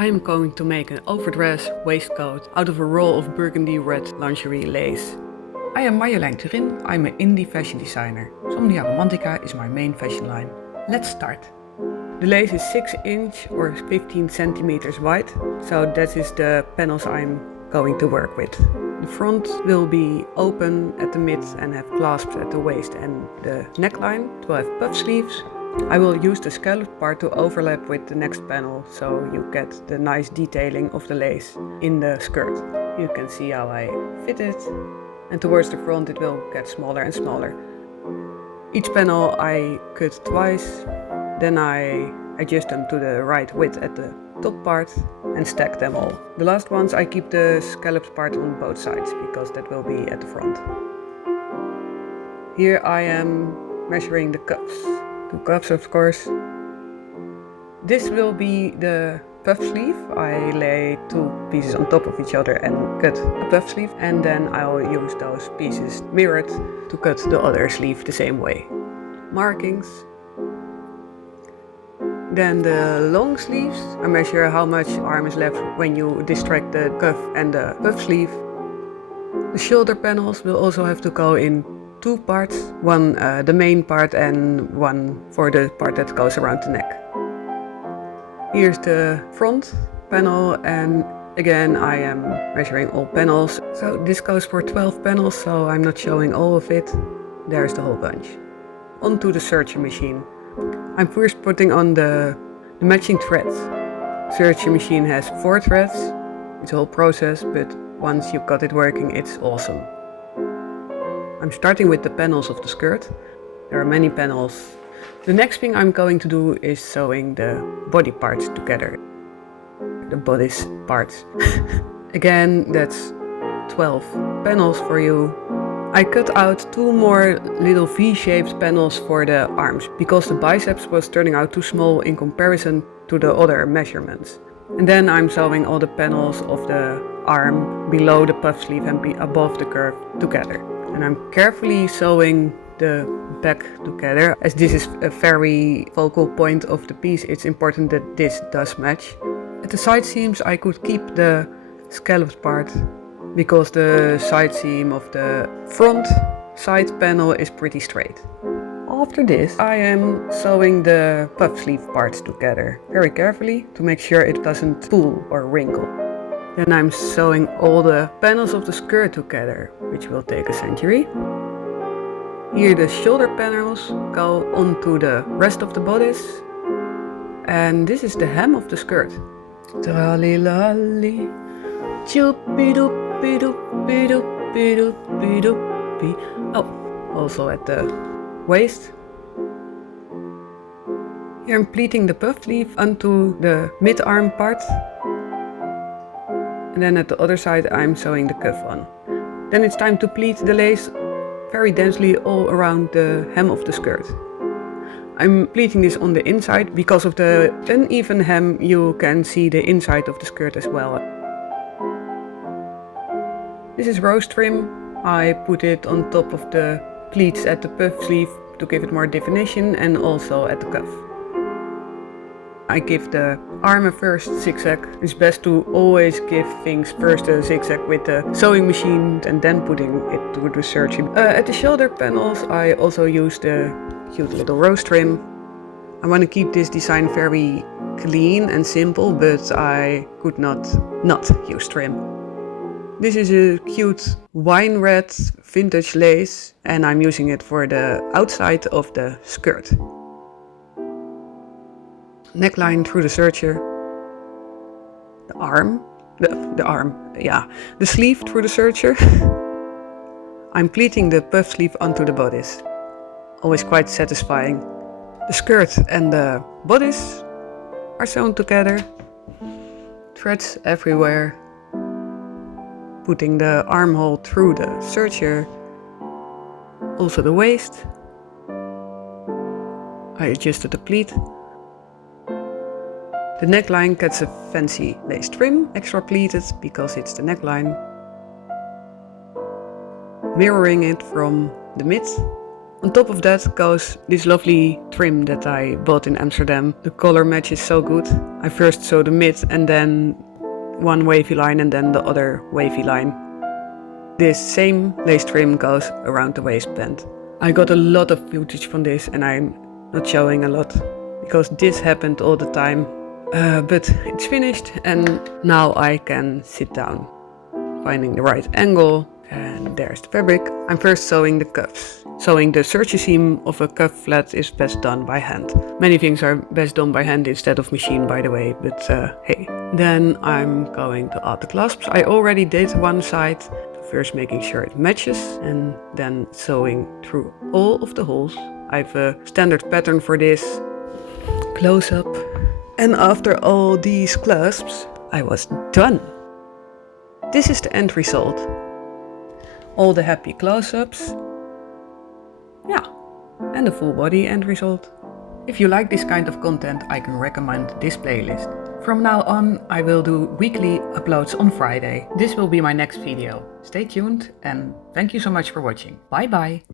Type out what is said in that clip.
I am going to make an overdress waistcoat out of a roll of burgundy red lingerie lace. I am Marjolein Turin, I'm an indie fashion designer. Somnia Romantica is my main fashion line. Let's start. The lace is 6 inch or 15 centimeters wide, so that is the panels I'm going to work with. The front will be open at the mid and have clasps at the waist, and the neckline will have puff sleeves. I will use the scalloped part to overlap with the next panel, so you get the nice detailing of the lace in the skirt. You can see how I fit it, and towards the front it will get smaller and smaller. Each panel I cut twice, then I adjust them to the right width at the top part and stack them all. The last ones I keep the scalloped part on both sides, because that will be at the front. Here I am measuring the cuffs. 2 cuffs, of course. This will be the puff sleeve. I lay 2 pieces on top of each other and cut a puff sleeve, and then I'll use those pieces mirrored to cut the other sleeve the same way. Markings. Then the long sleeves. I measure how much arm is left when you distract the cuff and the puff sleeve. The shoulder panels will also have to go in 2 parts, one the main part and one for the part that goes around the neck. Here's the front panel, and again I am measuring all panels. So this goes for 12 panels, so I'm not showing all of it. There's the whole bunch. Onto the serger machine. I'm first putting on the matching threads. Serger machine has 4 threads. It's a whole process, but once you've got it working, it's awesome. I'm starting with the panels of the skirt. There are many panels. The next thing I'm going to do is sewing the body parts together. The bodice parts. Again, that's 12 panels for you. I cut out 2 more little V-shaped panels for the arms, because the biceps was turning out too small in comparison to the other measurements. And then I'm sewing all the panels of the arm below the puff sleeve and above the curve together. And I'm carefully sewing the back together, as this is a very focal point of the piece. It's important that this does match. At the side seams I could keep the scalloped part, because the side seam of the front side panel is pretty straight. After this I am sewing the puff sleeve parts together very carefully to make sure it doesn't pull or wrinkle. Then I'm sewing all the panels of the skirt together, which will take a century. Here the shoulder panels go onto the rest of the bodice. And this is the hem of the skirt. Tralilali, choopie-doopie-doopie-doopie-doopie-doopie. Oh, also at the waist. Here I'm pleating the puff sleeve onto the mid-arm part. And then at the other side I'm sewing the cuff on. Then it's time to pleat the lace very densely all around the hem of the skirt. I'm pleating this on the inside. Because of the uneven hem you can see the inside of the skirt as well. This is rose trim. I put it on top of the pleats at the puff sleeve to give it more definition, and also at the cuff. I give the arm a first zigzag. It's best to always give things first a zigzag with the sewing machine and then putting it to the serger. At the shoulder panels I also use the cute little rose trim. I want to keep this design very clean and simple, but I could not use trim. This is a cute wine red vintage lace, and I'm using it for the outside of the skirt. Neckline through the serger, the sleeve through the serger. I'm pleating the puff sleeve onto the bodice. Always quite satisfying. The skirt and the bodice are sewn together. Threads everywhere. Putting the armhole through the serger. Also the waist. I adjusted the pleat. The neckline gets a fancy lace trim, extra pleated because it's the neckline. Mirroring it from the mid On top of that goes this lovely trim that I bought in Amsterdam. The color match is so good. I first sew the mid and then one wavy line and then the other wavy line. This same lace trim goes around the waistband. I got a lot of footage from this and I'm not showing a lot because this happened all the time. But it's finished and now I can sit down, finding the right angle. And there's the fabric. I'm first sewing the cuffs. Sewing the serge seam of a cuff flat is best done by hand. Many things are best done by hand instead of machine, by the way, but hey. Then I'm going to add the clasps. I already did one side, first making sure it matches and then sewing through all of the holes. I have a standard pattern for this. Close up. And after all these clasps, I was done. This is the end result. All the happy close-ups. Yeah, and the full body end result. If you like this kind of content, I can recommend this playlist. From now on, I will do weekly uploads on Friday. This will be my next video. Stay tuned and thank you so much for watching. Bye bye!